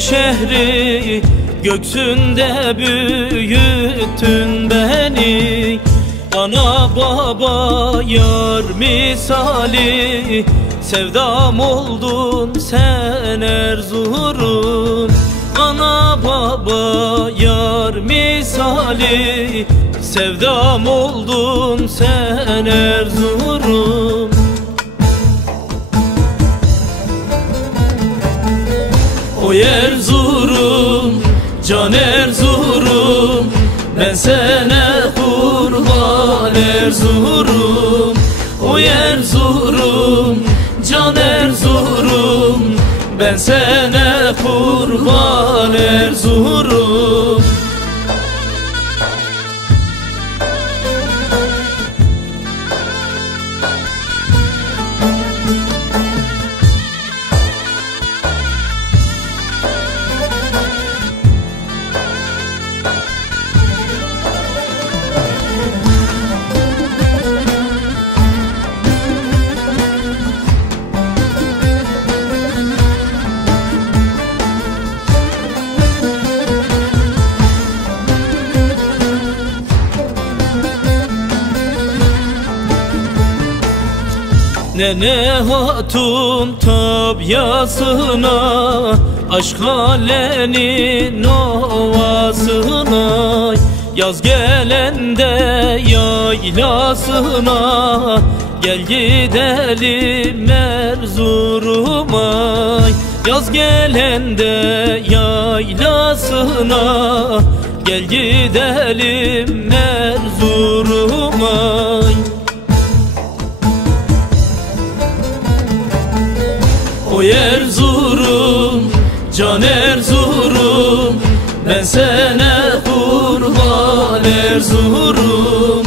şehri göksünde büyüttün beni. Ana baba yar misali sevdam oldun sen Erzurum. Ana baba yar misali sevdam oldun sen Erzurum. Oy Erzurum, can Erzurum, ben sana kurban Erzurum. Oy Erzurum, can Erzurum, ben sana kurban Erzurum. Nene hatun tabyasına, aşk halenin ovasına, yaz gelende yaylasına, gel gidelim Erzurum'a. Yaz gelende yaylasına, gel gidelim Erzurum'a. Oy Erzurum, can Erzurum, ben sana kurban Erzurum.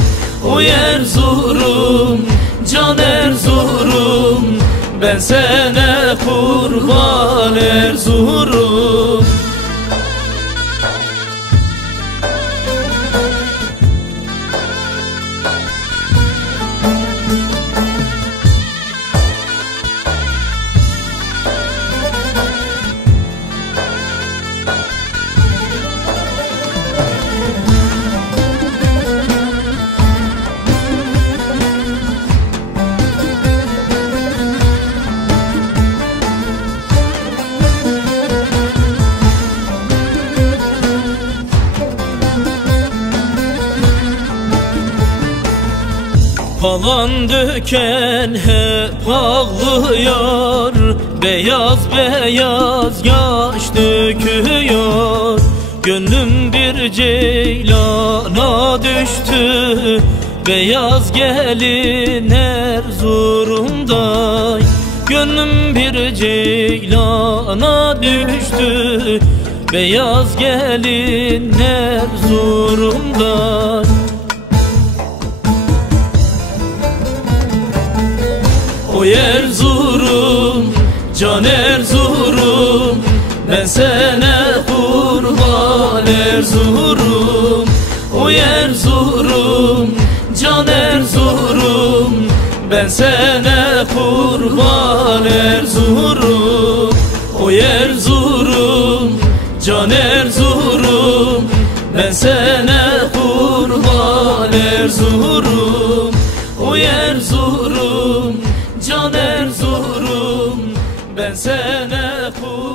Oy Erzurum, can Erzurum, ben sana kurban Erzurum. Falan döken hep ağlıyor, beyaz beyaz yaş döküyor. Gönlüm bir ceylana düştü, beyaz gelin Erzurum'da. Gönlüm bir ceylana düştü, beyaz gelin Erzurum'da. Oy Erzurum, can Erzurum, ben sana kurban Erzurum. Oy Erzurum, can Erzurum, ben sana kurban Erzurum. Oy Erzurum, can Erzurum, ben sana kurban Erzurum. Oy Erzurum, can Erzurum, ben sana kurban